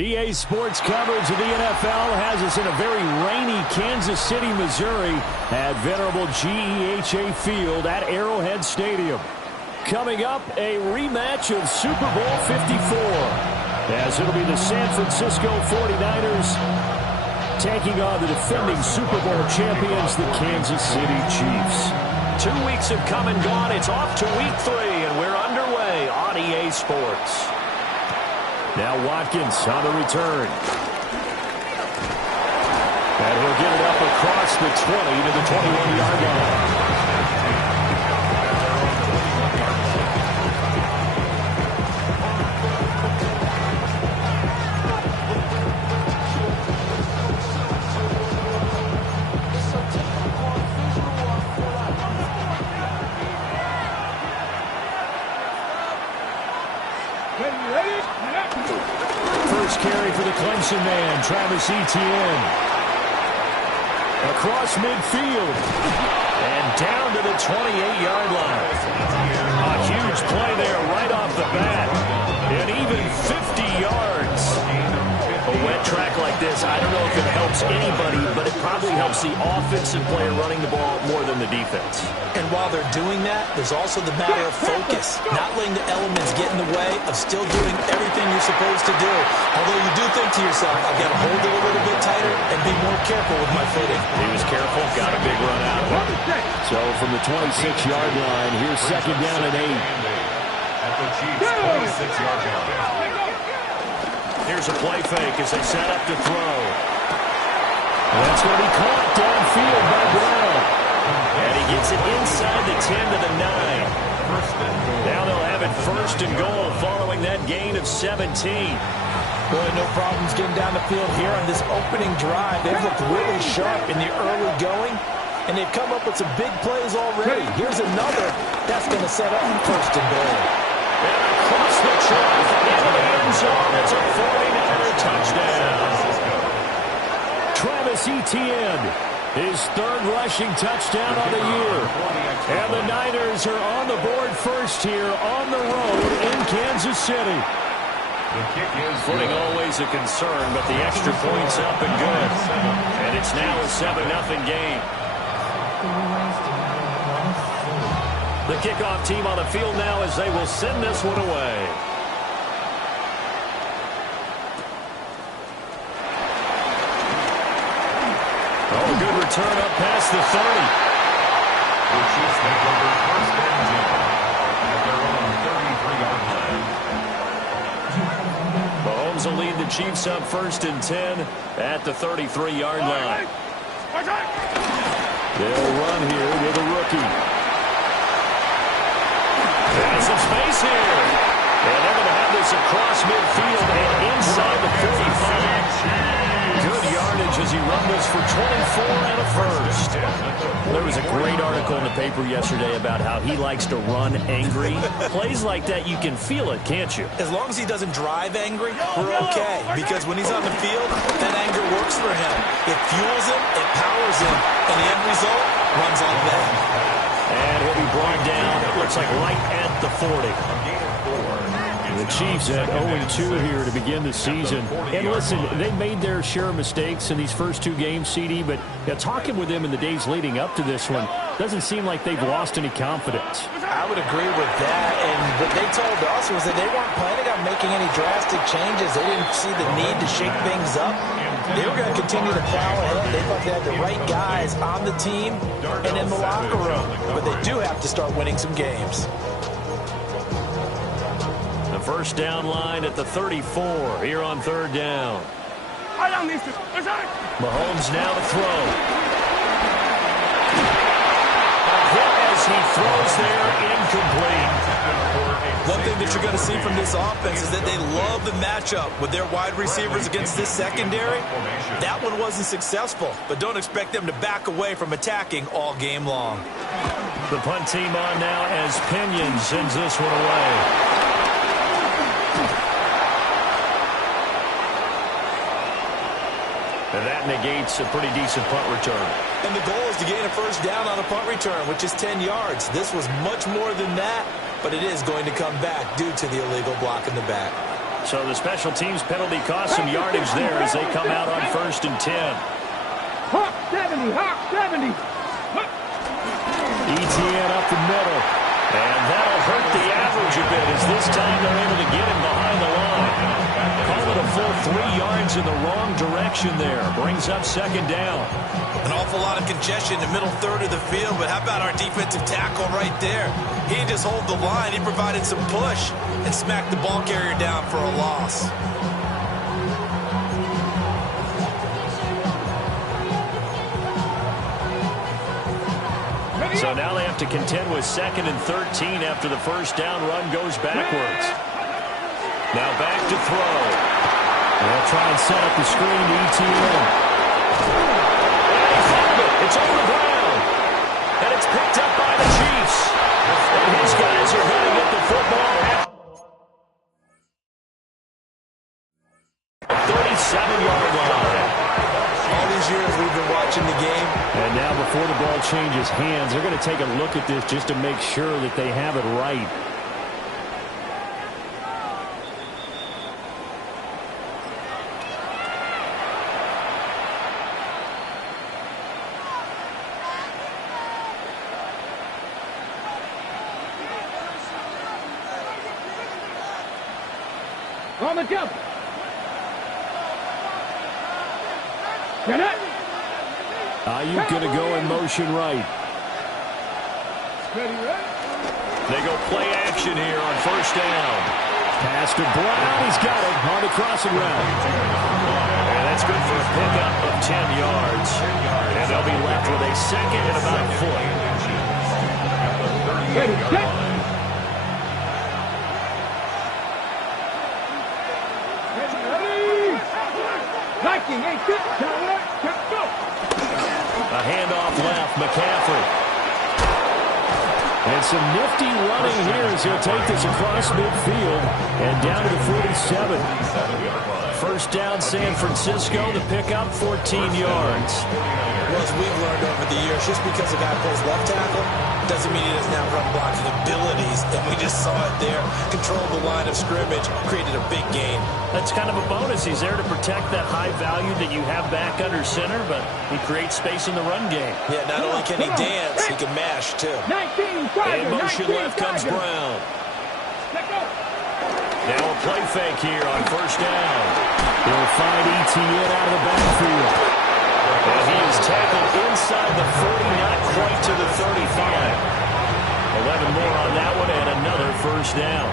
EA Sports coverage of the NFL has us in a very rainy Kansas City, Missouri at venerable GEHA Field at Arrowhead Stadium. Coming up, a rematch of Super Bowl 54, as it'll be the San Francisco 49ers taking on the defending Super Bowl champions, the Kansas City Chiefs. 2 weeks have come and gone. It's off to week 3, and we're underway on EA Sports. Now Watkins on the return. And he'll get it up across the 20 to the 21-yard line. Carry for the Clemson man, Travis Etienne. Across midfield. And down to the 28-yard line. A huge play there right off the bat. And even 50 yards. A wet track like this, I don't know if it helps anybody, but it probably helps the offensive player running the ball more than the defense. And while they're doing that, there's also the matter of focus. Not letting the elements get in the way of still doing everything you're supposed to do. Although you do think to yourself, I've got to hold it a little bit tighter and be more careful with my footing. He was careful, got a big run out of it. So from the 26-yard line, here's second down and 8. At the Chiefs' 26-yard line. Here's a play fake as they set up to throw. That's going to be caught downfield by Brown. And he gets it inside the 10 to the 9. Now they'll have it first and goal following that gain of 17. Boy, no problems getting down the field here on this opening drive. They've looked really sharp in the early going, and they've come up with some big plays already. Here's another that's going to set up first and goal. And across the track into the end zone. It's a 49er touchdown. Travis Etienne, his third rushing touchdown on the year. And the Niners are on the board first here on the road in Kansas City. Footing always a concern, but the extra point's up and good. And it's now a 7-0 game. The kickoff team on the field now as they will send this one away. Oh, good return up past the 30. The Chiefs make over first and 10 at their own 33-yard line. Mahomes will lead the Chiefs up first and 10 at the 33-yard line. They'll run here with a rookie. There's some space here. And they're going to have this across midfield and inside the 45. Good yardage as he rumbles for 24 and a first. There was a great article in the paper yesterday about how he likes to run angry. Plays like that, you can feel it, can't you? As long as he doesn't drive angry, we're okay. Because when he's on the field, that anger works for him. It fuels him, it powers him, and the end result runs on that. And he'll be brought down, it looks like right at the 40. The Chiefs at 0-2 here to begin the season. And listen, they made their share of mistakes in these first 2 games, CD, but talking with them in the days leading up to this one, doesn't seem like they've lost any confidence. I would agree with that, and what they told us was that they weren't planning on making any drastic changes. They didn't see the need to shake things up. They were going to continue to plow ahead. They thought they had the right guys on the team and in the locker room, but they do have to start winning some games. The first down line at the 34 here on third down. Mahomes now to throw. A hit as he throws there, incomplete. One thing that you're going to see from this offense is that they love the matchup with their wide receivers against this secondary. That one wasn't successful, but don't expect them to back away from attacking all game long. The punt team on now as Pinion sends this one away. And that negates a pretty decent punt return. And the goal is to gain a first down on a punt return, which is 10 yards. This was much more than that, but it is going to come back due to the illegal block in the back. So the special teams penalty cost some yardage there as they come out on 1st and 10. Hawk 70, Hawk 70. ETN up the middle. And that'll hurt the average a bit as this time they're able to get him behind the line. Call it a full 3 yards in the wrong direction there. Brings up 2nd down. An awful lot of congestion in the middle third of the field, but how about our defensive tackle right there? He didn't just hold the line, he provided some push and smacked the ball carrier down for a loss. So now they have to contend with 2nd and 13 after the first down run goes backwards. Now back to throw. They'll try and set up the screen to ETN. It's on the ground. And it's picked up by the Chiefs. And his guys are going to get the football at 37-yard line. All these years we've been watching the game. And now before the ball changes hands, they're going to take a look at this just to make sure that they have it right. On the jump. Get it. Ayuk going to go in motion right. Ready, ready. They go play action here on 1st down. Pass to Brown. He's got it on the crossing route. And that's good for a pickup of 10 yards. And they'll be left with a 2nd and about a foot. Ready, set. Viking, hey, sit, go. A handoff left, McCaffrey. And some nifty running here as he'll take this across midfield and down to the 47. 1st down, San Francisco. The pickup, 14 yards. Well, as we've learned over the years, just because a guy plays left tackle doesn't mean he doesn't have run blocking abilities. And we just saw it there. Controlled the line of scrimmage, created a big gain. That's kind of a bonus. He's there to protect that high value that you have back under center, but he creates space in the run game. Yeah, not only can he dance, he can mash, too. 19, Tiger, In motion 19, left comes Tiger. Brown. Let go. Now a play fake here on 1st down. He'll find ETN out of the backfield. And he is tackled inside the 40, not quite to the 35. 11 more on that one and another 1st down.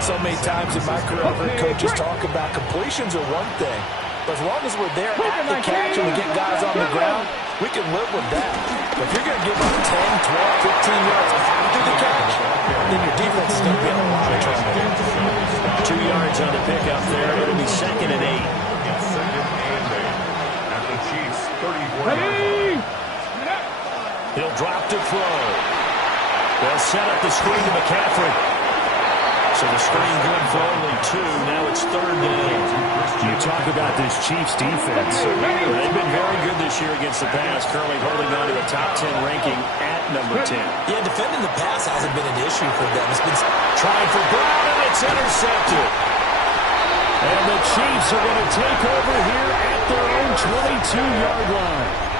So many times in my career, I've heard coaches talk about completions are one thing. But as long as we're there at the catch and we get guys on the ground, we can live with that. But if you're going to give up 10, 12, 15 yards after the catch, then your defense is going to be in a lot of trouble. 2 yards on the pickup there. It'll be 2nd and 8. At the Chiefs' 34. Ready. He'll drop to throw. They'll set up the screen to McCaffrey. So the screen good for only 2. Now it's 3rd down. You talk about this Chiefs defense. They've been very good this year against the pass, currently holding on to a top 10 ranking at number 10. Yeah, defending the pass hasn't been an issue for them. It's been Trying for Brown, and it's intercepted. And the Chiefs are going to take over here at their own 22-yard line.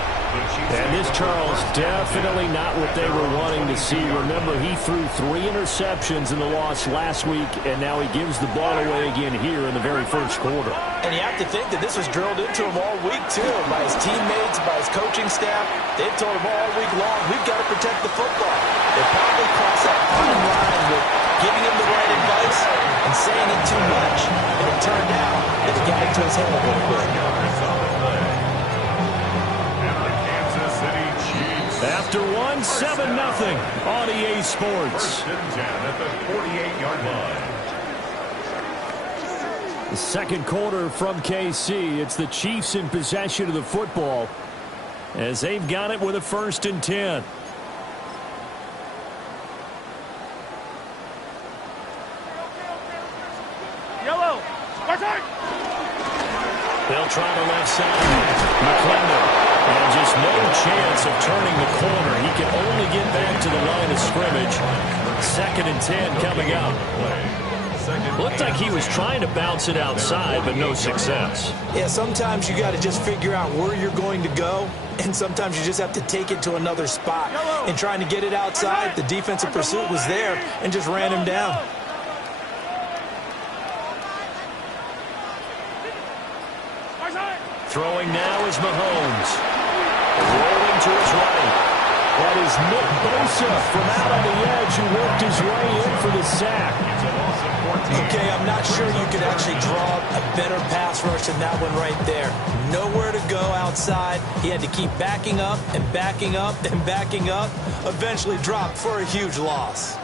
And this, Charles, definitely not what they were wanting to see. Remember, he threw 3 interceptions in the loss last week, and now he gives the ball away again here in the very first quarter. And you have to think that this was drilled into him all week, too, by his teammates, by his coaching staff. They've told him all week long, we've got to protect the football. They probably crossed that fine line with giving him the right advice and saying it too much. And it turned out that it got into his head a little bit. After 1, 7-0 on EA Sports. 1st and 10 at the 48-yard line. The second quarter from KC. It's the Chiefs in possession of the football as they've got it with a 1st and 10. Yellow. They'll try the left side. McClendon. And just no chance of turning the corner. He can only get back to the line of scrimmage. 2nd and 10 coming up. Looked like he was trying to bounce it outside, but no success. Yeah, sometimes you got to just figure out where you're going to go, and sometimes you just have to take it to another spot. And trying to get it outside, the defensive pursuit was there and just ran him down. Throwing now is Mahomes. Rolling to his right. That is Nick Bosa from out on the edge who worked his way in for the sack. Okay, I'm not sure you could actually draw a better pass rush than that one right there. Nowhere to go outside. He had to keep backing up and backing up and backing up. Eventually dropped for a huge loss.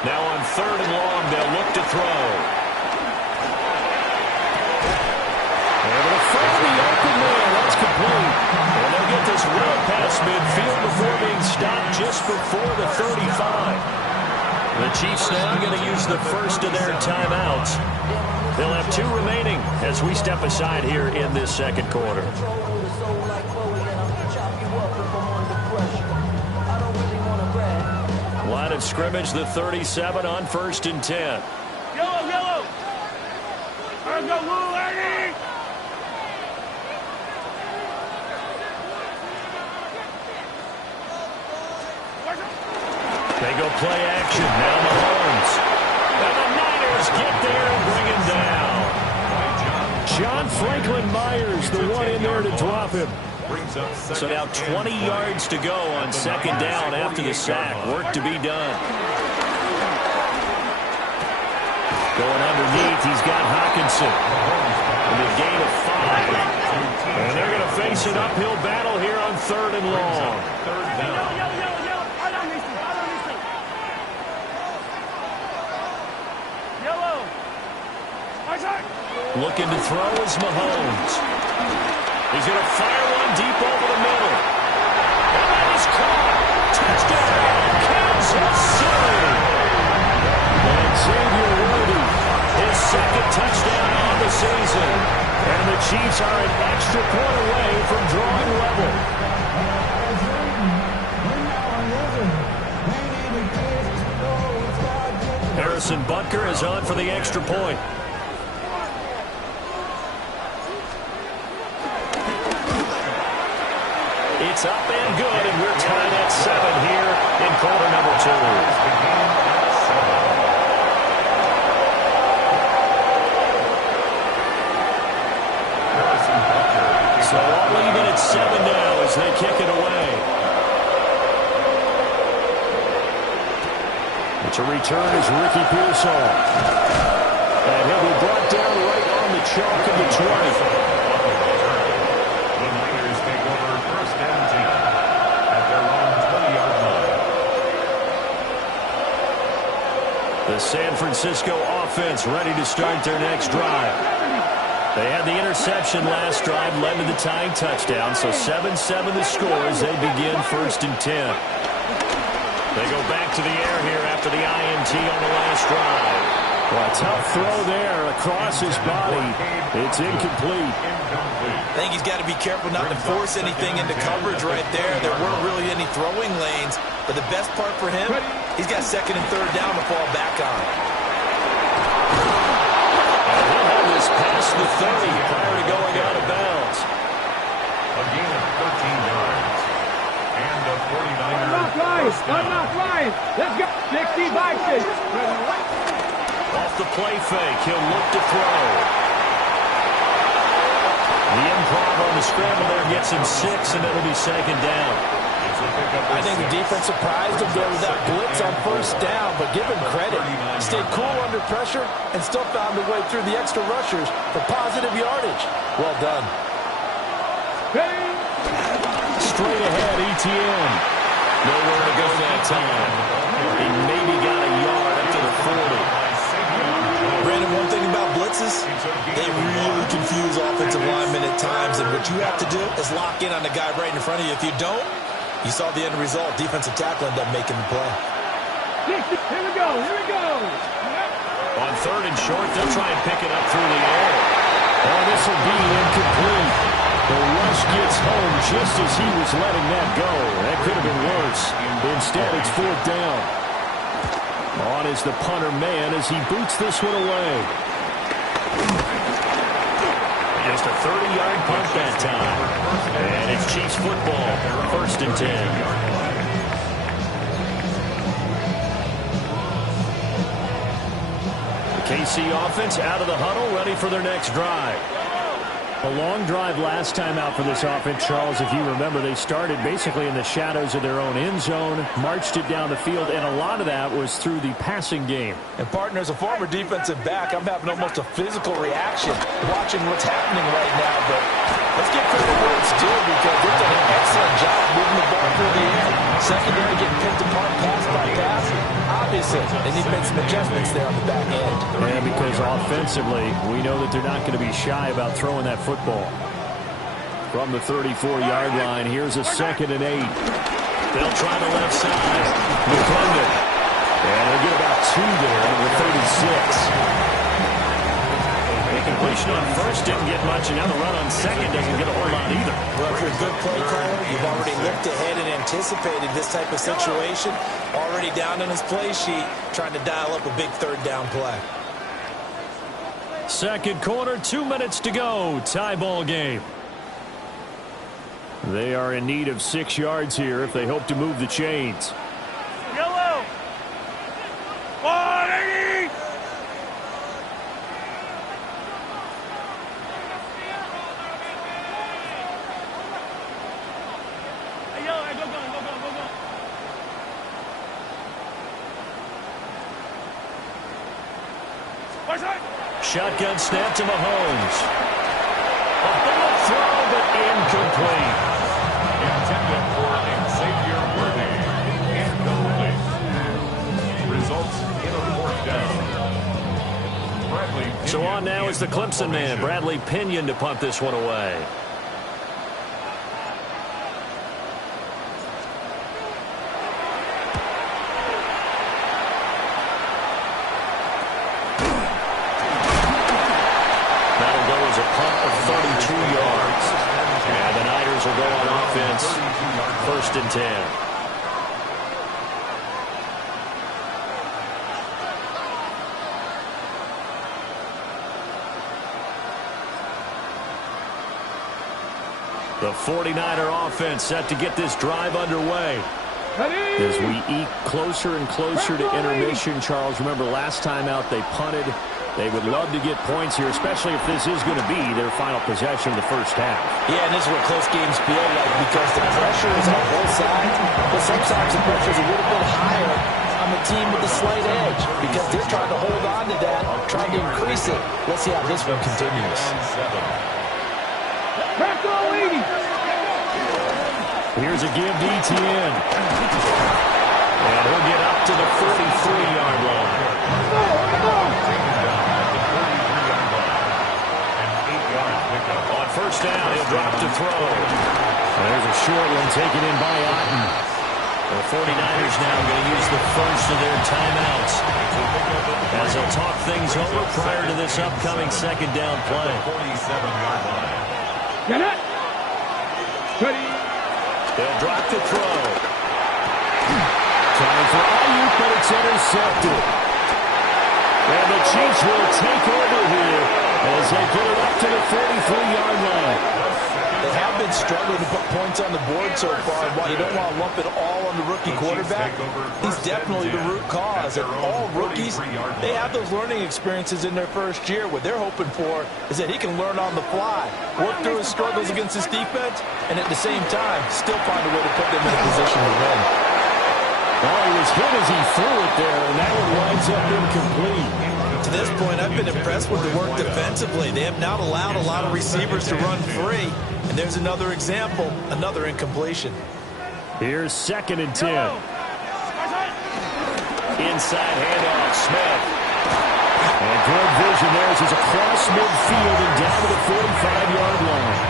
Now on 3rd and long, they'll look to throw. Able to find the open man. That's complete. And they'll get this well past midfield before being stopped just before the 35. The Chiefs now going to use the first of their timeouts. They'll have 2 remaining as we step aside here in this second quarter. Line of scrimmage, the 37 on 1st and 10. Yellow, yellow. Let's go, Lou, Eddie. They go play action. Now Mahomes. And the Niners get there and bring him down. John Franklin Myers, the one in there to drop him. So now 20 yards to go on 2nd down after the sack. Work to be done. Going underneath, he's got Hawkinson. And a gain of 5. And they're going to face an uphill battle here on 3rd and long. Looking to throw is Mahomes. He's going to fire one deep over the middle. And that is caught. Touchdown, Kansas City. And Xavier Worthy, his 2nd touchdown on the season. And the Chiefs are an extra point away from drawing level. Harrison Butker is on for the extra point. It's up and good, and we're tied at 7 here in quarter number 2. So all even at 7 now as they kick it away. It's a return as Ricky Pearsall. And he'll be brought down right on the chalk of the 20. The San Francisco offense ready to start their next drive. They had the interception last drive, led to the tying touchdown, so 7-7 the score as they begin 1st and 10. They go back to the air here after the INT on the last drive. Well, a tough throw there across his body. It's incomplete. I think he's got to be careful not to force anything into coverage right there. There weren't really any throwing lanes, but the best part for him, he's got 2nd and 3rd down to fall back on. And he'll have this past the 30 prior to going out of bounds. A gain of 13 yards. And a 49er. I'm not flying. Let's go. 65. Off the play fake, he'll look to throw. The improv on the scramble there gets him 6, and it'll be 2nd down. I think the defense surprised him there with that blitz on 1st down, but give him credit. He stayed cool under pressure and still found a way through the extra rushers for positive yardage. Well done. Straight ahead, ETN. Nowhere to go that time. He maybe got a yard up to the 40. Brandon, one thing about blitzes, they really confuse offensive linemen at times, and what you have to do is lock in on the guy right in front of you. If you don't, you saw the end result. Defensive tackle ended up making the play. Here we go. On 3rd and short, they'll try and pick it up through the air. Oh, this will be incomplete. The rush gets home just as he was letting that go. That could have been worse. Instead, it's fourth down. On is the punter man as he boots this one away. Just a 30-yard punt that time. And it's Chiefs football, 1st and 10. KC offense out of the huddle, ready for their next drive. A long drive last time out for this offense, Charles. If you remember, they started basically in the shadows of their own end zone, marched it down the field, and a lot of that was through the passing game. And, partner, as a former defensive back, I'm having almost a physical reaction watching what's happening right now. But let's give credit where it's due because they've done an excellent job moving the ball through the air. Secondary getting picked apart pass by pass. Obviously, they need to make some adjustments there on the back end. And because offensively, we know that they're not going to be shy about throwing that football. From the 34-yard line, here's a 2nd and 8. They'll try the left side. McClendon. And they'll get about 2 there on the 36. The completion on first didn't get much, and now the run on second doesn't get a whole lot either. Well, if you're a good play caller, you've already looked ahead and anticipated this type of situation. Already down on his play sheet, trying to dial up a big 3rd down play. Second quarter, 2 minutes to go. Tie ball game. They are in need of 6 yards here if they hope to move the chains. Yellow. 180. Hey, yellow, hey, go. Shotgun snap to Mahomes. A bullet throw, but incomplete. Intended for Xavier Worthy. Incomplete. Results in a 4th down. Bradley So on now is the Clemson man, Bradley Pinion, to punt this one away. Of 32 yards. And the Niners will go on offense. 1st and 10. The 49er offense set to get this drive underway. As we eke closer and closer to intermission, Charles, remember last time out they punted. They would love to get points here, especially if this is going to be their final possession of the first half. Yeah, and this is what close games feel like because the pressure is on both sides, but sometimes the pressure is a little bit higher on the team with the slight edge because they're trying to hold on to that, trying to increase it. Let's see how this one continues. Here's a give to ETN. And he'll get up to the 43-yard line. On first down, he'll drop to throw. There's a short one taken in by Otten. The 49ers now going to use the first of their timeouts as they'll talk things over prior to this upcoming 2nd down play. Get it. Ready. They'll drop to throw. Trying for Ayuk, but it's intercepted. And the Chiefs will take over here as they get it up to the 43-yard line. They have been struggling to put points on the board so far. While you don't want to lump it all on the rookie quarterback, he's definitely the root cause. And all rookies, they have those learning experiences in their first year. What they're hoping for is that he can learn on the fly, work through his struggles against his defense, and at the same time, still find a way to put them in a position to win. Oh, he was hit as he threw it there, and that one winds up incomplete. To this point, I've been impressed with the work defensively. They have not allowed a lot of receivers to run free. And there's another example, another incompletion. Here's 2nd and 10. Inside handoff, Smith. And good vision there as he's across midfield and down to the 45-yard line.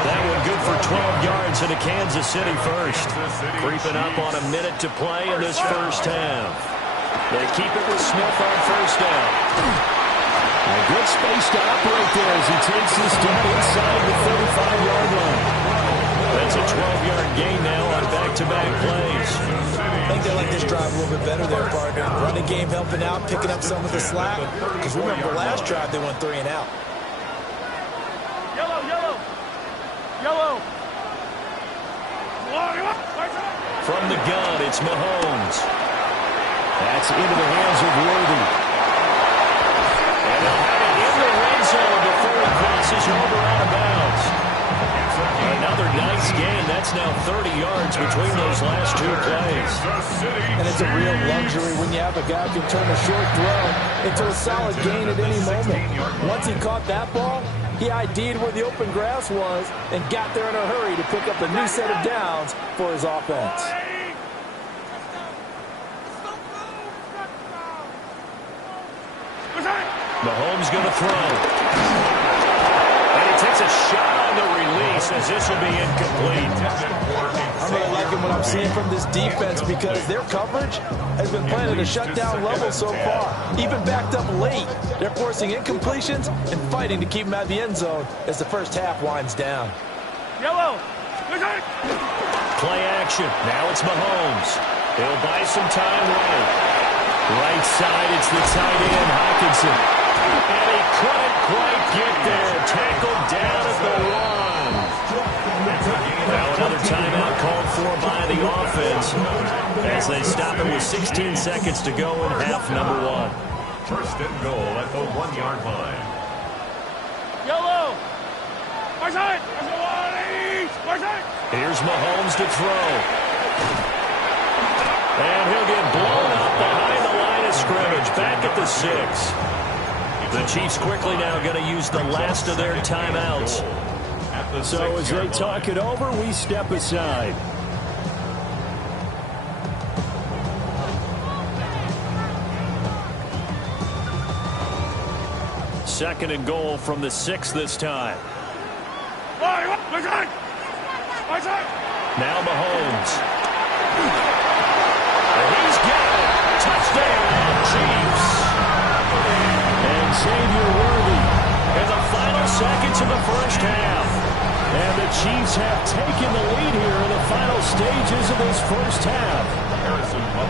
That one good for 12 yards into Kansas City first. Creeping up on a minute to play in this first half. They keep it with Smith on first down. A good space to operate there as he takes this down inside the 35-yard line. That's a 12-yard gain now on back-to-back plays. I think they like this drive a little bit better there, partner. Running game helping out, picking up some of the slack. Because remember, last drive they went 3 and out. Yellow, yellow. Yellow. From the gun, it's Mahomes. That's into the hands of Worthy. And they'll have it in the red zone before he crosses over out of bounds. Another nice gain. That's now 30 yards between those last 2 plays. And it's a real luxury when you have a guy who can turn a short throw into a solid gain at any moment. Once he caught that ball, he ID'd where the open grass was and got there in a hurry to pick up a new set of downs for his offense. Mahomes going to throw. And he takes a shot on the release as this will be incomplete. I'm really liking what I'm seeing from this defense because their coverage has been playing at a shutdown level so far. Even backed up late, they're forcing incompletions and fighting to keep them out of the end zone as the first half winds down. Yellow. Play action. Now it's Mahomes. He'll buy some time right. Right side, it's the tight end, Hockenson. And he couldn't quite get there. Tackled down at the 1. Now another timeout called for by the offense as they stop it with 16 seconds to go in half number 1. First and goal at the 1-yard line. Yellow. Here's Mahomes to throw. And he'll get blown up behind the line of scrimmage, back at the 6. The Chiefs quickly now going to use the last of their timeouts. So as they talk it over, we step aside. Second and goal from the 6 this time. Now Mahomes. And he's got it. Touchdown, Chiefs. And Xavier Worthy in the final seconds of the first half. And the Chiefs have taken the lead here in the final stages of this first half.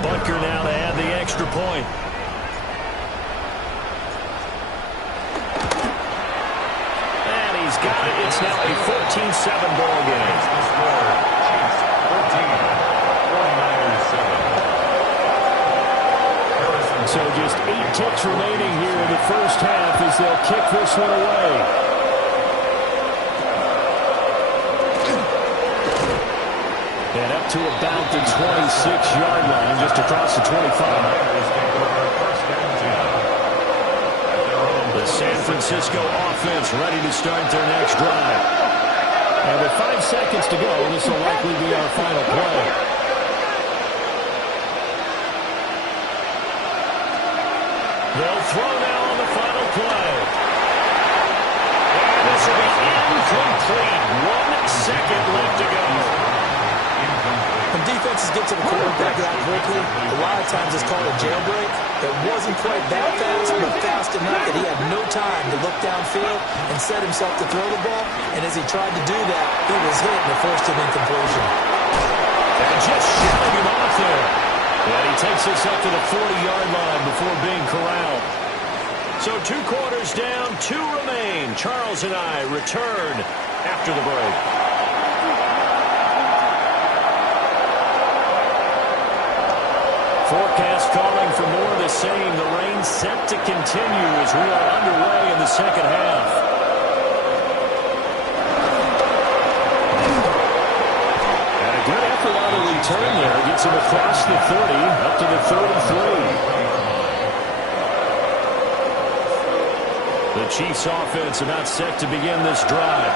Butker now to add the extra point. And he's got it. It's now a 14-7 ball game. So just 8 ticks remaining here in the first half as they'll kick this one away. And up to about the 26-yard line, just across the 25. The San Francisco offense ready to start their next drive. And with 5 seconds to go, this will likely be our final play. They'll throw now on the final play. And this will be incomplete. 1 second left to go. When defenses get to the quarterback that quickly, a lot of times it's called a jailbreak. It wasn't quite that fast, but fast enough that he had no time to look downfield and set himself to throw the ball. And as he tried to do that, he was hit and it forced an incompletion. And just shoving him off there. And he takes us up to the 40-yard line before being corralled. So 2 quarters down, 2 remain. Charles and I return after the break. Forecast calling for more of the same. The rain set to continue as we are underway in the second half. Good effort on the return there. Gets him across the 30, up to the 33. The Chiefs offense about set to begin this drive.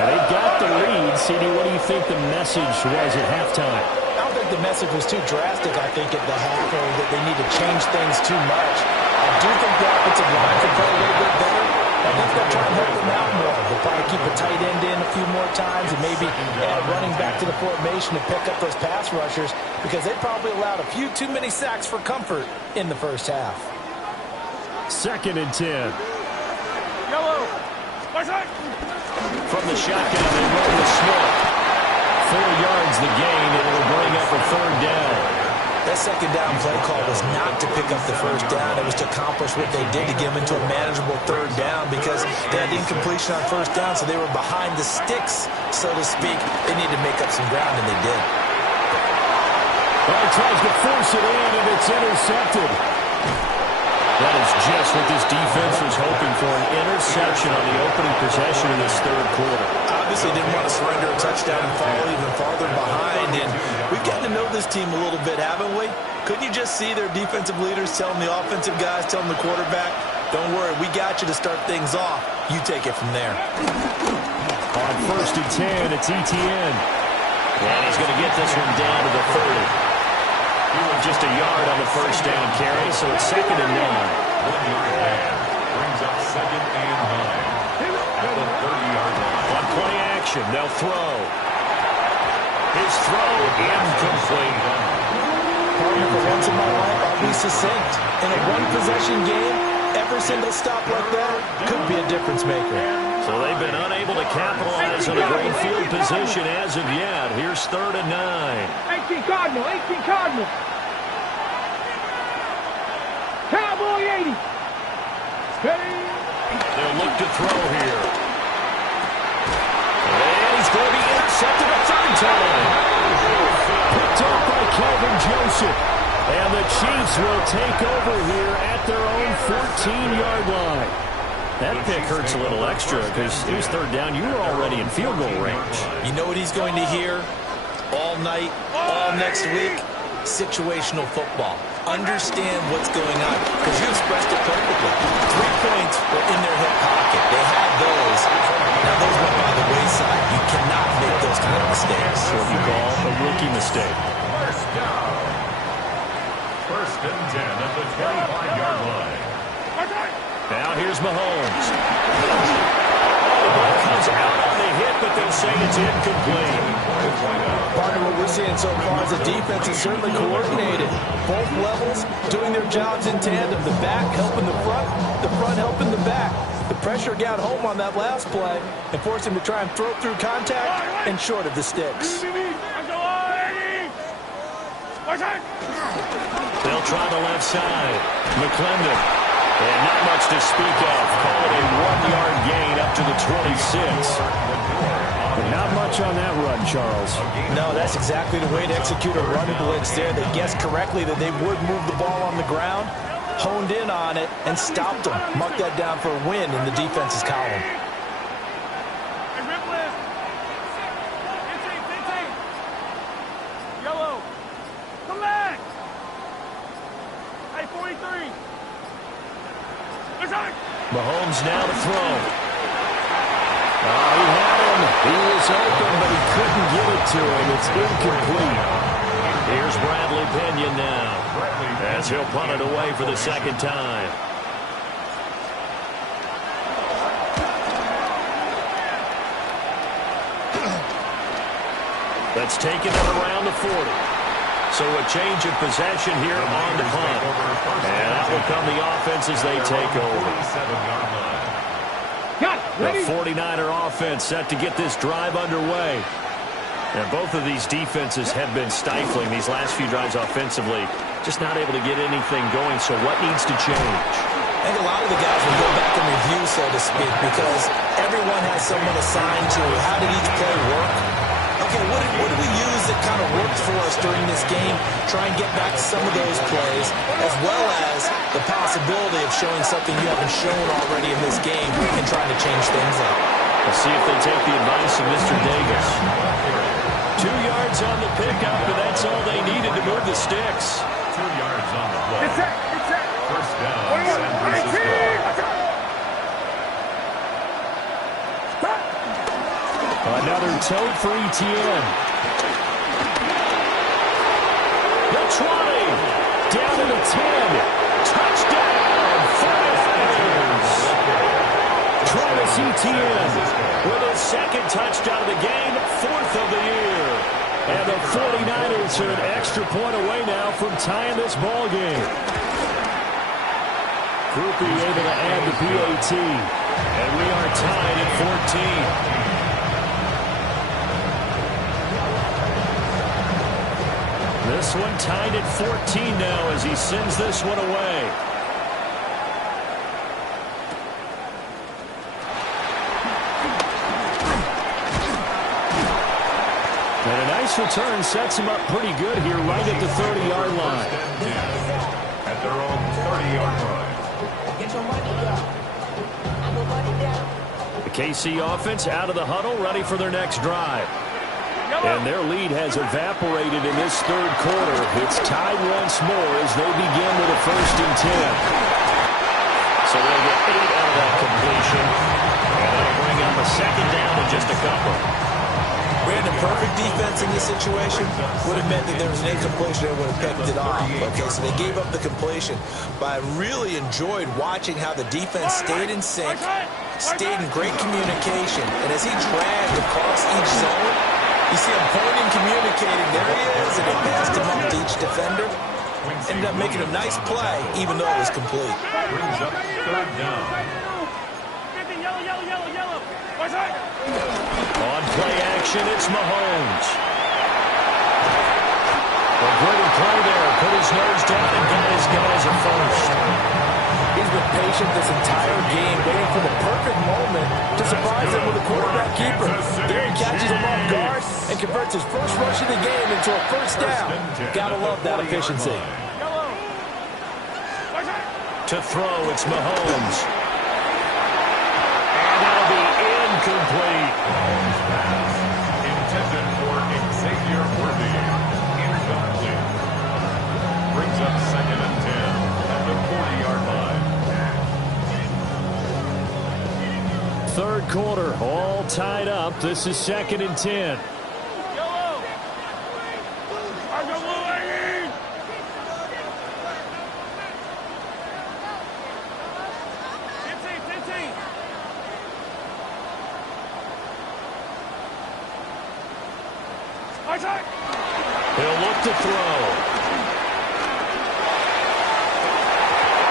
And they've got the lead. CD, what do you think the message was at halftime? I don't think the message was too drastic, I think, at the half, or that they need to change things too much. I do think the offensive line could play a little bit better. I think they'll try and help them out more. They'll probably keep a tight end in a few more times and maybe add running back to the formation to pick up those pass rushers because they probably allowed a few too many sacks for comfort in the first half. 2nd and 10. From the shotgun, they roll with Smith. 4 yards the gain, and it'll bring up a 3rd down. That 2nd down play call was not to pick up the 1st down. It was to accomplish what they did to get them into a manageable 3rd down because they had incompletion on 1st down, so they were behind the sticks, so to speak. They needed to make up some ground, and they did. Well, he tries to force it in, and it's intercepted. That is just what this defense was hoping for, an interception on the opening possession in this 3rd quarter. Obviously didn't want to surrender a touchdown and fall even farther behind, and we've gotten to know this team a little bit, haven't we? Couldn't you just see their defensive leaders telling the offensive guys, telling the quarterback, don't worry, we got you to start things off. You take it from there. On 1st and 10, it's Etienne. And he's going to get this one down to the 30. Just a yard on the 1st down carry, so it's 2nd and 9. 1-yard man brings up 2nd and 9 at the 30-yard line. On play action, they'll throw. His throw incomplete. Partner, for once in my life, I'll be succinct. In a one-possession game, every single stop like that could be a difference maker. So they've been unable to capitalize on a great field position as of yet. Here's 3rd and 9. 18 Cardinal, 18 Cardinal. Cowboy 80. They'll look to throw here. And he's going to be intercepted a 3rd time. Picked off by Calvin Joseph. And the Chiefs will take over here at their own 14-yard line. That pick hurts a little extra because it was 3rd down. You were already in field goal range. You know what he's going to hear all night, all next week? Situational football. Understand what's going on because you expressed it perfectly. 3 points were in their hip pocket. They had those. Now those went by the wayside. You cannot make those kind of mistakes. What you call a rookie mistake. 1st down. 1st and 10 at the 25-yard line. Now here's Mahomes. The ball comes out on the hit, but they'll say it's incomplete. Part of what we're seeing so far is the defense is certainly coordinated. Both levels doing their jobs in tandem. The back helping the front helping the back. The pressure got home on that last play and forced him to try and throw through contact and short of the sticks. They'll try the left side. McClendon. And not much to speak of. Call it a 1-yard gain up to the 26. But not much on that run, Charles. No, that's exactly the way to execute a run blitz there. They guessed correctly that they would move the ball on the ground, honed in on it, and stopped them. Mark that down for a win in the defense's column. Yellow. Come back. Hey, 43. Mahomes now to throw. He had him. He was open, but he couldn't get it to him. It's incomplete. Here's Bradley Pinion now, as he'll punt it away for the 2nd time. That's taken it around the 40. So a change of possession here on the punt. And that will come the offense as they take over. The 49er offense set to get this drive underway. And both of these defenses have been stifling these last few drives offensively. Just not able to get anything going. So what needs to change? I think a lot of the guys will go back and review, so to speak, because everyone has someone assigned to how did each play work. Okay, what did we use that kind of worked for us during this game? Try and get back to some of those plays, as well as the possibility of showing something you haven't shown already in this game and trying to change things up. We'll see if they take the advice of Mr. Davis. 2 yards on the pickup, and that's all they needed to move the sticks. 2 yards on the play. It's it. 1st down, San Francisco. Another tote for Etienne. The 20. Down to the 10. Touchdown, 49ers. Travis Etienne with his 2nd touchdown of the game, 4th of the year. And the 49ers are an extra point away now from tying this ball game. Groupie able to add the PAT. And we are tied at 14. This one tied at 14 now as he sends this one away. And a nice return sets him up pretty good here right at the 30-yard line. At their own 30-yard line. Get your money up. Your money down. The KC offense out of the huddle, ready for their next drive. And their lead has evaporated in this third quarter. It's tied once more as they begin with a 1st and 10. So they'll get 8 out of that completion. And that'll bring up a 2nd down in just a couple. Brandon, perfect defense in this situation would have meant that there was an incompletion that would have picked it off. Okay, so they gave up the completion. But I really enjoyed watching how the defense stayed in sync, stayed in great communication. And as he dragged across each zone, you see him pointing, communicating. There he is, and he passed him up to each defender. Ended up making a nice play, even though it was complete. Brings up 3rd down. On play action, it's Mahomes. A great play there. Put his nose down and got his guys a 1st. He's been patient this entire game, waiting for the perfect moment to surprise him with a quarterback keeper. There he catches him off guard and converts his first rush of the game into a 1st down. Gotta love that efficiency. To throw, it's Mahomes. And that'll be incomplete. Intended for Xavier Worthy. Incomplete. Brings up 2nd and 10 at the 40-yard line. Third quarter, all tied up. This is 2nd and 10. He'll look to throw.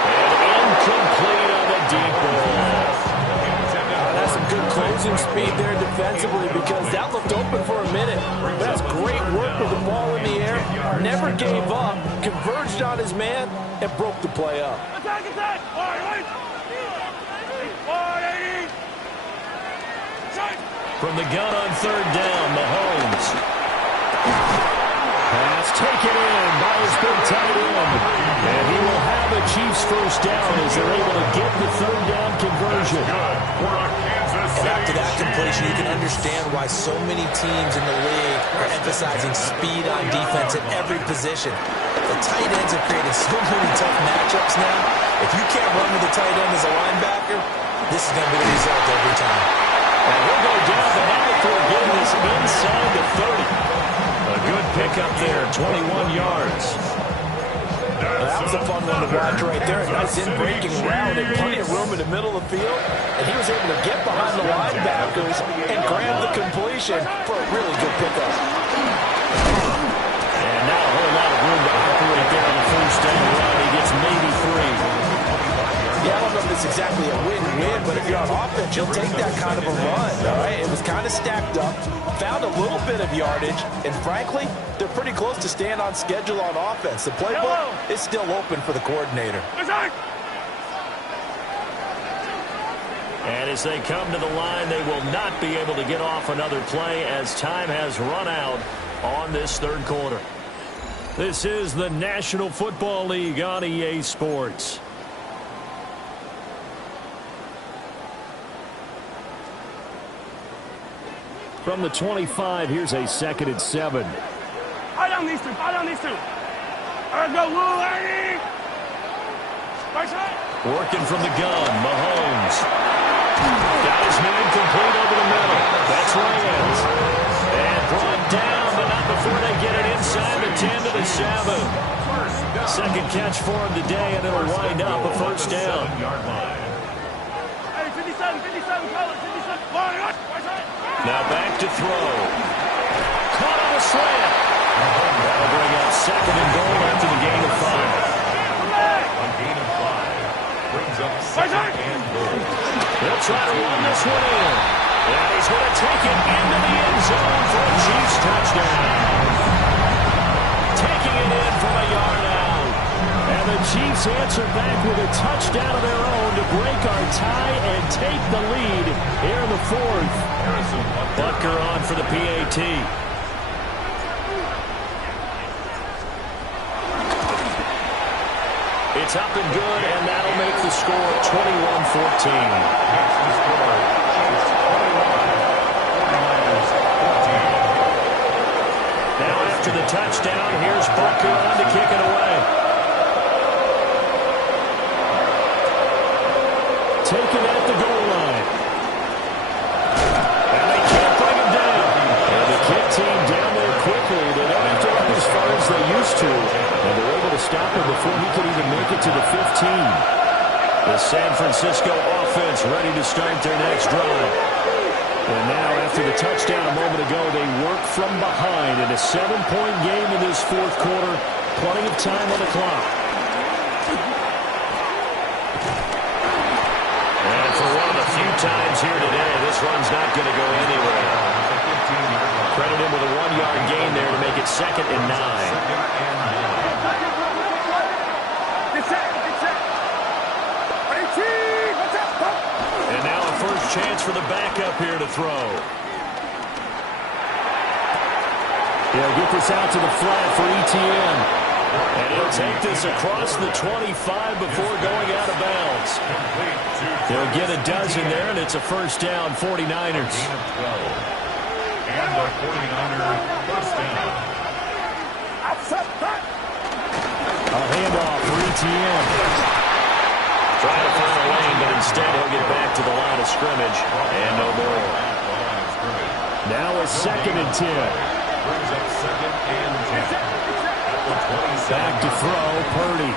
And incomplete on the deep ball. That's some good closing speed there defensively because that looked open for a minute. But that's great work with the ball in the air. Never gave up, converged on his man, and broke the play up. From the gun on 3rd down, Mahomes. Pass taken in by his big tight end. And he will have a Chiefs 1st down as they're able to get the 3rd down conversion. And after that completion, you can understand why so many teams in the league are emphasizing speed on defense at every position. The tight ends have created so many tough matchups now. If you can't run with the tight end as a linebacker, this is going to be the result every time. And he'll go down the half before getting this inside the 30. A good pickup there, 21 yards. That was a fun one to watch right there. A nice in-breaking route and plenty of room in the middle of the field. And he was able to get behind the linebackers and grab the completion for a really good pickup. And not a whole lot of room to operate there on the 1st down run. He gets maybe 3. Yeah, I don't know if it's exactly a win-win, but if you're on offense, you'll take that kind of a run, all right? It was kind of stacked up, found a little bit of yardage, and frankly, they're pretty close to staying on schedule on offense. The playbook is still open for the coordinator. And as they come to the line, they will not be able to get off another play as time has run out on this 3rd quarter. This is the National Football League on EA Sports. From the 25, here's a 2nd and 7. Fire down these two. Let's go, Willie. Working from the gun, Mahomes. Got his man complete over the middle. That's Rams. And brought down, but not before they get it inside the 10 to the 7. 2nd catch for him today, and it'll wind up a 1st down. Hey, 57, colors, 57. Now back to throw. Caught on a slant. That'll bring up 2nd and goal after the gain of 5. A gain of 5. Brings try to run this one in. And he's going to take it into the end zone for a Chiefs touchdown. Taking it in from a yard out. And the Chiefs answer back with a touchdown of their own to break our tie and take the lead here in the fourth. Butker on for the PAT. It's up and good, and that'll make the score 21-14. Now after the touchdown, here's Butker on to kick it away. Taken at the goal line. And they can't bring him down. And the kick team down there quickly. They don't have to run as far as they used to. And they're able to stop him before he could even make it to the 15. The San Francisco offense ready to start their next drive. And now, after the touchdown a moment ago, they work from behind in a 7-point game in this fourth quarter. Plenty of time on the clock. And for one of the few times here today, this run's not going to go anywhere. Credit him with a 1-yard gain there to make it 2nd and 9. And now a first chance for the backup here to throw. He'll get this out to the flat for ETN. And he'll take this across the 25 before going out of bounds. They'll get a dozen there, and it's a first down, 49ers. And the 49er first down. A handoff for ETN. Trying to find a lane, but instead he'll get back to the line of scrimmage. And no more. Now a 2nd and 10. Brings up 2nd and 10. Back to throw, Purdy.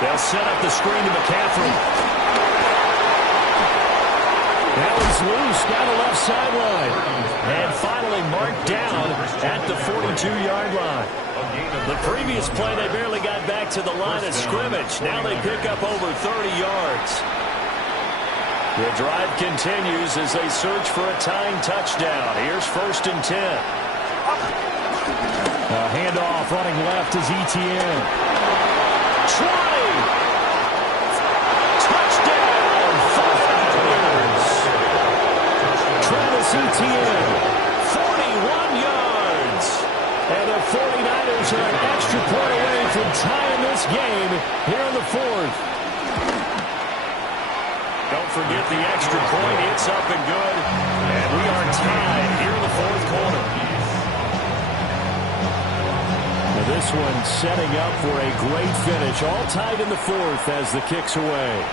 They'll set up the screen to McCaffrey. Now he's loose down the left sideline. And finally marked down at the 42-yard line. The previous play, they barely got back to the line of scrimmage. Now they pick up over 30 yards. The drive continues as they search for a tying touchdown. Here's 1st and 10. A handoff running left is ETN. 20! Touchdown! 49ers! Travis Etienne, 41 yards. And the 49ers are an extra point away from tying this game here in the fourth. Don't forget the extra point. It's up and good. And we are tied here in the fourth quarter. This one setting up for a great finish. All tied in the fourth as the kick's away.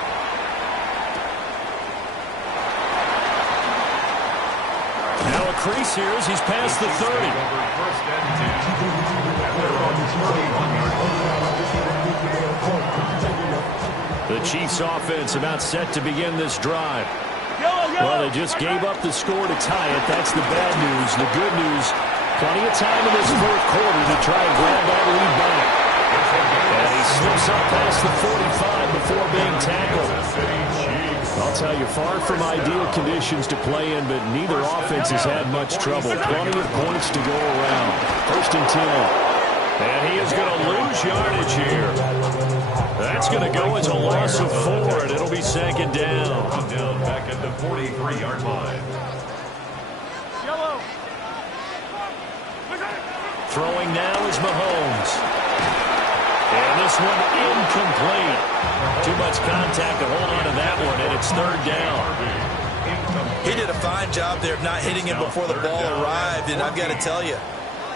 Now a crease here as he's past the 30. The Chiefs offense about set to begin this drive. Well, they just gave up the score to tie it. That's the bad news. The good news, plenty of time in this fourth quarter to try and grab that lead back. And he slips up past the 45 before being tackled. I'll tell you, far from ideal conditions to play in, but neither offense has had much trouble. Plenty of points to go around. 1st and 10. And he is going to lose yardage here. That's going to go as a loss of 4, and it'll be 2nd down. Down back at the 43-yard line. Throwing now is Mahomes. And this one incomplete. Too much contact to hold on to that one, and it's 3rd down. He did a fine job there of not hitting him before the ball arrived, and I've got to tell you,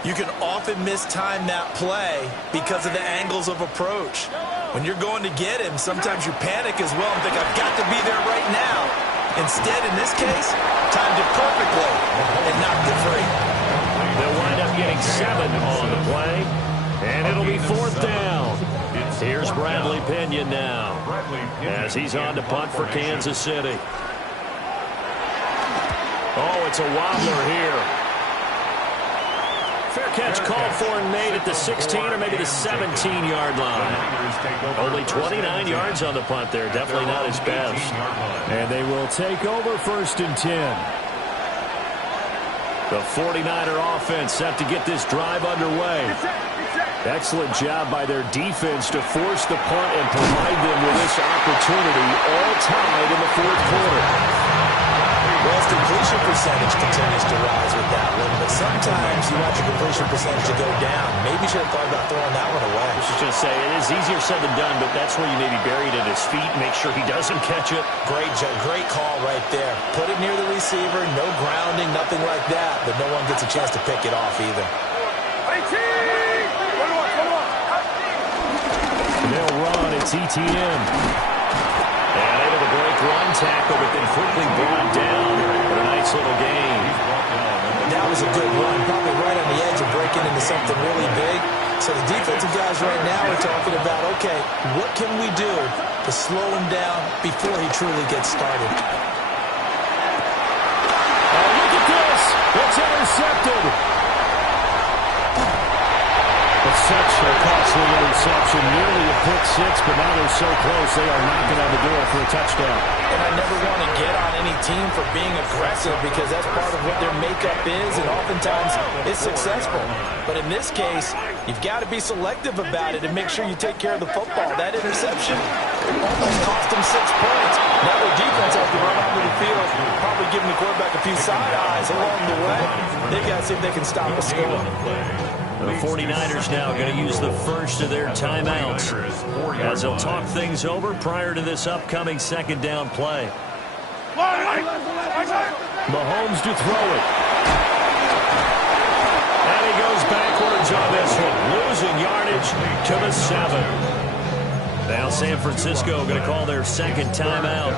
you can often mistime that play because of the angles of approach. When you're going to get him, sometimes you panic as well and think, I've got to be there right now. Instead, in this case, timed it perfectly and knocked it free. They'll wind up getting 7 on the play, and it'll be 4th down. Here's Bradley Pinion now as he's on to punt for Kansas City. Oh, it's a wobbler here. Fair catch called for and made at the 16 or maybe the 17-yard line. Only 29 yards on the punt there. Definitely not his best. And they will take over 1st and 10. The 49er offense set to get this drive underway. Excellent job by their defense to force the punt and provide them with this opportunity, all tied in the 4th quarter. Well, his completion percentage continues to rise with that one, but sometimes you want your completion percentage to go down. Maybe you should have thought about throwing that one away. I was just going to say, it is easier said than done, but that's where you maybe bury it at his feet, make sure he doesn't catch it. Great call right there. Put it near the receiver, no grounding, nothing like that, but no one gets a chance to pick it off either. They'll run. It's ETN. And able to break one tackle, but then quickly brought down. But a nice little gain. That was a good run, probably right on the edge of breaking into something really big. So the defensive guys right now are talking about, okay, what can we do to slow him down before he truly gets started? Oh, look at this. It's intercepted. Such a costly interception, nearly a pick six, but now they're so close they are knocking on the door for a touchdown. And I never want to get on any team for being aggressive because that's part of what their makeup is, and oftentimes it's successful. But in this case, you've got to be selective about it and make sure you take care of the football. That interception almost cost them 6 points. Now their defense has to run onto the field, probably giving the quarterback a few side eyes along the way. They've got to see if they can stop a score. The 49ers now going to use the first of their timeouts as they'll talk things over prior to this upcoming 2nd down play. Mahomes to throw it. And he goes backwards on this one, losing yardage to the 7. Now San Francisco going to call their 2nd timeout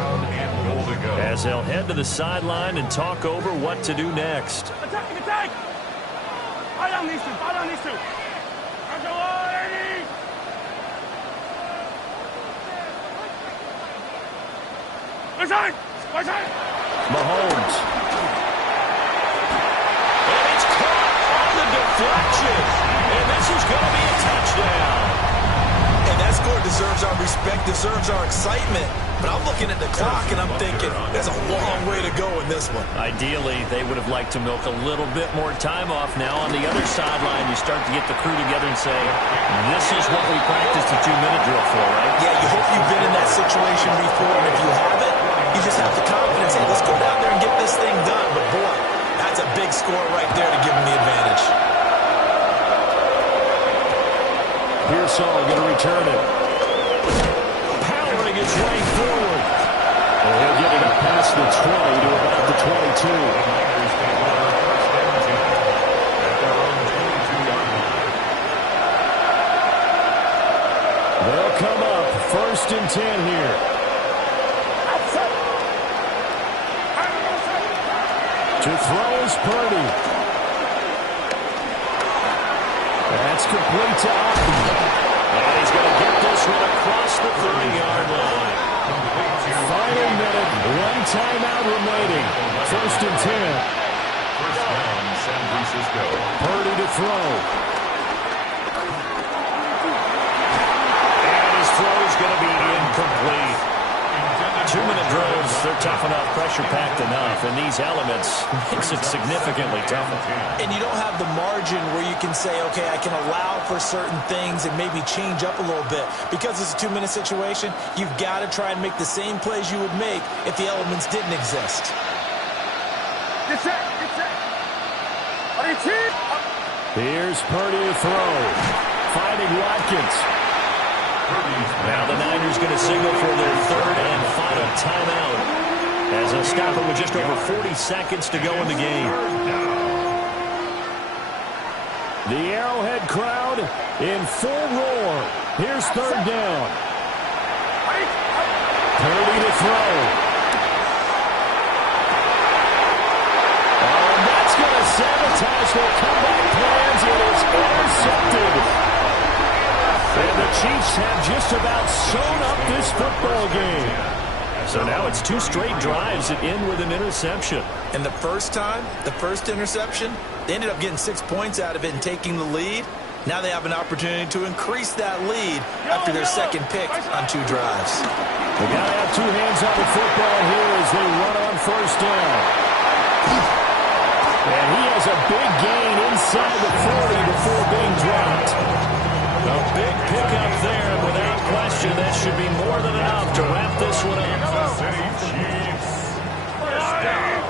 as they'll head to the sideline and talk over what to do next. Attack! Fire down these two. Mahomes. And it's caught on the deflection. And this is going to be a touchdown. And that score deserves our respect, deserves our excitement. But I'm looking at the clock and I'm thinking there's a long way to go in this one. Ideally, they would have liked to milk a little bit more time off. Now on the other sideline, you start to get the crew together and say, this is what we practiced the 2-minute drill for, right? Yeah, you hope you've been in that situation before, and if you haven't, you just have the confidence, hey, let's go down there and get this thing done. But boy, that's a big score right there to give them the advantage. Pearsall going to return it. Powering his way forward. And he'll get it up past the 20 to about the 22. They'll come up 1st and 10 here. To throw is Purdy. That's complete to Alton. And he's going to get this one across the 30-yard line. Final minute, 1 timeout remaining. 1st and 10. First down, San Francisco. Purdy to throw. And his throw is going to be incomplete. 2-minute drills, they're tough enough, pressure-packed enough, and these elements makes it significantly tougher. And you don't have the margin where you can say, okay, I can allow for certain things and maybe change up a little bit. Because it's a 2-minute situation, you've got to try and make the same plays you would make if the elements didn't exist. Get set. Here's Purdy to throw. Finding Watkins. Now the Niners going to signal for their 3rd and final timeout as they'll stop it with just over 40 seconds to go in the game. The Arrowhead crowd in full roar. Here's 3rd down. Purdy to throw. Oh, that's going to sabotage their comeback plans. It is intercepted. And the Chiefs have just about sewn up this football game. So now it's 2 straight drives that end with an interception. And the first time, the first interception, they ended up getting 6 points out of it and taking the lead. Now they have an opportunity to increase that lead after their second pick on 2 drives. They got to have 2 hands on the football here as they run on first down. And he has a big gain inside the 40 before being dropped. A big pickup there, and without question, that should be more than enough to wrap this one up. Kansas City Chiefs. First down.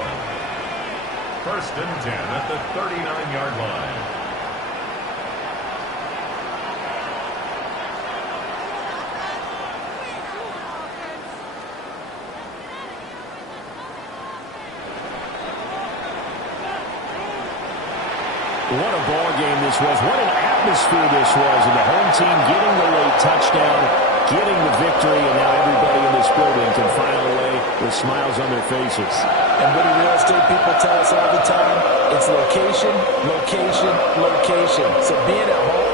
First and 10 at the 39-yard line. What a ball game this was. What an atmosphere this was. And the home team getting the late touchdown, getting the victory, and now everybody in this building can file away with smiles on their faces. And what do real estate people tell us all the time? It's location, location, location. So being at home,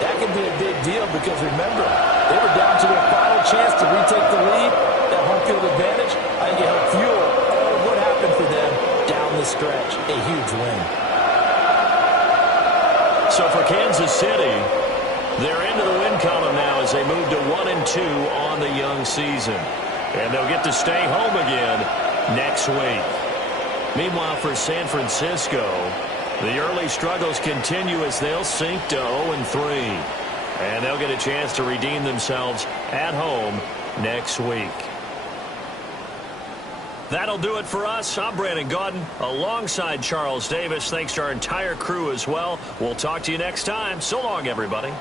that can be a big deal because remember, they were down to their final chance to retake the lead. That home field advantage, I think it helped fuel all of what happened for them down the stretch. A huge win. So for Kansas City, they're into the win column now as they move to 1-2 on the young season. And they'll get to stay home again next week. Meanwhile, for San Francisco, the early struggles continue as they'll sink to 0-3. And they'll get a chance to redeem themselves at home next week. That'll do it for us. I'm Brandon Gaudin alongside Charles Davis. Thanks to our entire crew as well. We'll talk to you next time. So long, everybody.